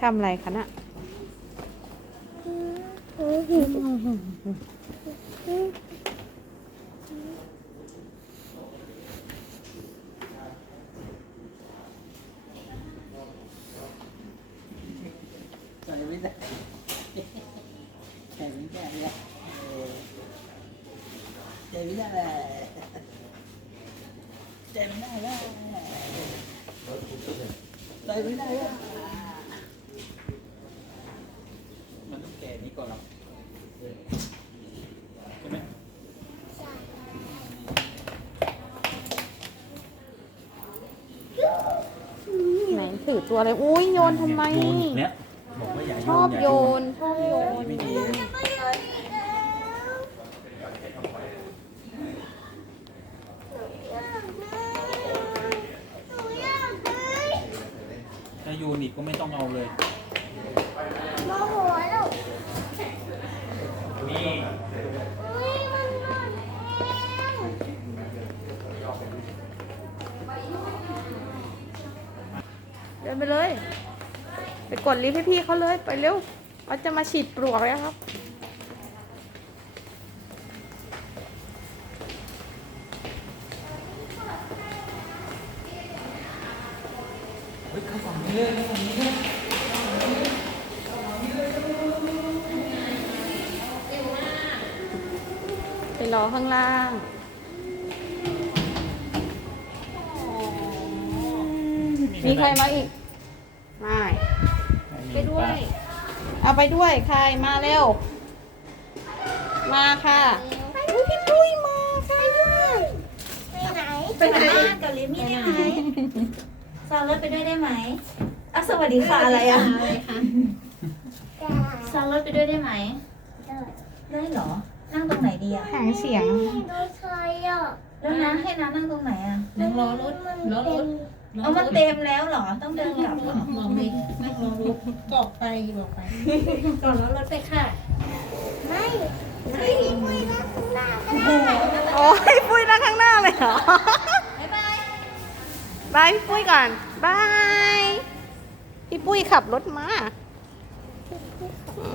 ทำอะไรคะน่ะใส่ไม่ได้ใส่ไม่ได้เลยใส่ไม่ได้ใส่ไม่ได้เลยใส่ไม่ได้เลยมั นต้องแก่นี้ก่อนหรอใช่ไหมไหนถือตัวอะไรอุ้ยโยนทำไม โยนอีกแล้วบอกว่าอย่าชอบาโยนชอบโยน ไม่ดีถ้าโยนอีกก็ไม่ต้องเอาเลย โมโหลูก นี่ อุ้ยมันหมดเอง เดิ นไปเลย ไปกดลิฟต์ให้พี่เขาเลยไปเร็วเขาจะมาฉีดปลวกแล้วครับไปรอข้างล่างมีใครมาอีก ไม่ ไปด้วย เอาไปด้วยใครมาเร็ว มาค่ะอุ๊ยพี่ปุ้ยมาค่ะไปไหนไปไหนกับลิมี่ได้ไหมซาเลิศไปด้วยได้ไหมอะสวัสดีค่ะอะไรอะจ้าซาเลิศไปด้วยได้ไหมเดินได้เหรอ นั่งตรงไหนดีอะหางเสียงนี่ดูใครอะ แล้วนะให้น้านั่งตรงไหนอะนั่งรอรถรอรถเอามันเต็มแล้วเหรอ ต้องเดินกลับเหรอบอกไม่ไม่รอรู้บอกไปบอกไปก่อนแล้วรถไปค่ะ ไม่ไม่คุยนะข้างหน้าก็ได้โอ้ยปุ้ยนั่งข้างหน้าเลยเหรอบ๊ายบายบายพี่ปุ้ยก่อนบายพี่ปุ้ยขับรถมาอื